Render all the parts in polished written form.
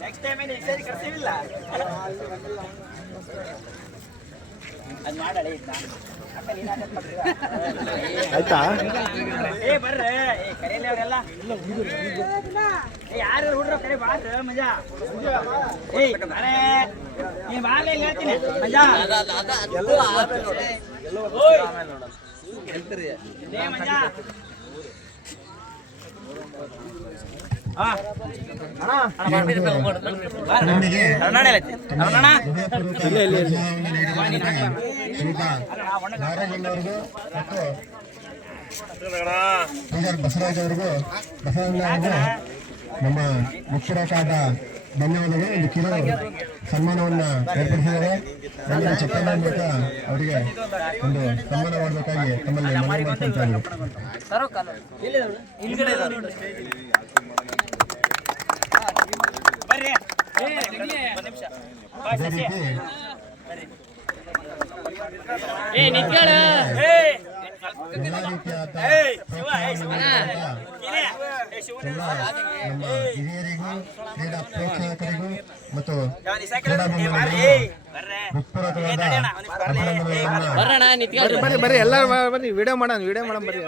Next time ಏನು ಸರಿ ಕರ್ಸಿಲ್ಲ ಅದು ಮಾಡಳೆ ಆಯ್ತಾ ಏ ಬರ್ರೆ ಏ ಕರೆಯಲ್ಲಿ ಅವರೆಲ್ಲ ಯಾರು ಹುಡ್ರು ಕರೆ ಬಾರ್ರ ಮಜಾ ಏ ಅರೆ ನೀ ಬಾರ್ಲೆ ಹೇಳ್ತೀನಿ ಮಜಾ ಏ ಮಜಾ ಹಾ ಬಸವರಾಜ್ ಅವ್ರಿಗೂ ನಮ್ಮ ಮುಖ್ಯರಾದ ಧನ್ಯವಾದಗಳು. ಒಂದು ಕಿಲೋ ಸನ್ಮಾನವನ್ನ ಏರ್ಪಡಿಸಿದ್ದಾರೆ. ನನ್ನ ಚಪ್ಪಲ ಮೂಲಕ ಅವರಿಗೆ ಒಂದು ಸನ್ಮಾನ ಮಾಡಬೇಕಾಗಿ ತಮ್ಮಲ್ಲಿ ಮನವಿ ಮಾಡ್ಕೊಳ್ತಾ ಎಲ್ಲ ರೀತಿಯಾದ ನಮ್ಮ ಹಿರಿಯರಿಗೂ ಕ್ರೀಡಾ ಪ್ರೋತ್ಸಾಹಕರಿಗೂ ಮತ್ತು ಬರ್ರಿ ಬರ್ರಿ ಎಲ್ಲರೂ ಬರ್ರಿ ವಿಡಿಯೋ ಮಾಡೋಣ ಬರ್ರಿ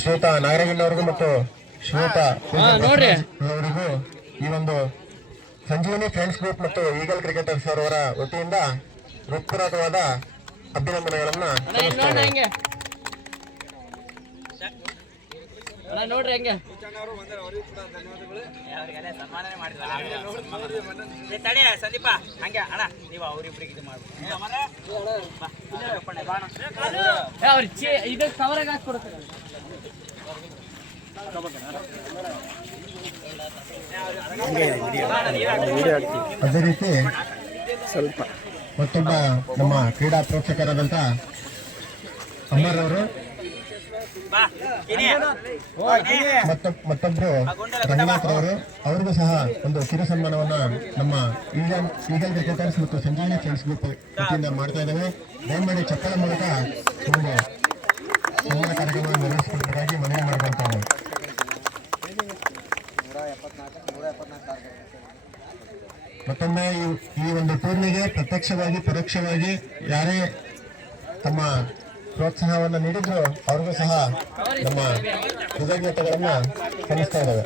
ಶ್ವೇತಾ ನಾಗರಗಿನವರಿಗೂ ಮತ್ತು ಶ್ವೇತಾ ಅವರಿಗೂ ಈ ಒಂದು ಸಂಜೀವನಿ ಫ್ರೆಂಡ್ಸ್ ಗ್ರೂಪ್ ಮತ್ತು ಈಗಲ್ ಕ್ರಿಕೆಟರ್ಸ್ ಅವರ ವತಿಯಿಂದ ಹೃತ್ಪೂರ್ವಕವಾದ ಅಭಿನಂದನೆಗಳನ್ನ ನೋಡ್ರಿ ಹೆಂಗೆ ಸಂದೀಪ ಹಂಗೆ ಅಣ್ಣ ನೀವು ಅವ್ರಿಬ್ರಿಗೆ ಇದು ಮಾಡ್ಬಿಡಿ ಇದು ಕವರಾಗ ಹಾಕ್ಕೊಡ್ತಾರೆ. ಅದೇ ರೀತಿ ಸ್ವಲ್ಪ ಮತ್ತೊಬ್ಬ ನಮ್ಮ ಕ್ರೀಡಾ ಪ್ರೋತ್ಸಾಹಕರಾದಂಥ ಅಮರ್ ಅವರು ಮತ್ತೊಬ್ರು ರಂಗನಾಥ್ ಅವರು ಅವ್ರಿಗೂ ಸಹ ಒಂದು ಕಿರು ಸನ್ಮಾನವನ್ನ ನಮ್ಮ ಈಗಲ್ ಕ್ರಿಕೆಟರ್ಸ್ ಮತ್ತು ಸಂಜೀವನಿ ಫ್ರೆಂಡ್ಸ್ ಗ್ರೂಪ್ ವತಿಯಿಂದ ಮಾಡ್ತಾ ಇದ್ದೇವೆ. ದಯಮಾಡಿ ಚಪ್ಪಲ ಮೂಲಕ ಒಂದು ಸನ್ಮಾನ ಕಾರ್ಯಕ್ರಮವನ್ನು ನಿರ್ವಹಿಸಿಕೊಡಬೇಕಾಗಿ ಮನವಿ ಮಾಡಿಕೊಳ್ತಾರೆ. ಮತ್ತೊಮ್ಮೆ ಈ ಒಂದು ಟೂರ್ನಿಗೆ ಪ್ರತ್ಯಕ್ಷವಾಗಿ ಪರೋಕ್ಷವಾಗಿ ಯಾರೇ ತಮ್ಮ ಪ್ರೋತ್ಸಾಹವನ್ನು ನೀಡಿದ್ರು ಅವ್ರಿಗೂ ಸಹ ನಮ್ಮ ಕೃತಜ್ಞತೆಗಳನ್ನ ಸಲ್ಲಿಸ್ತಾ ಇದ್ದೇವೆ.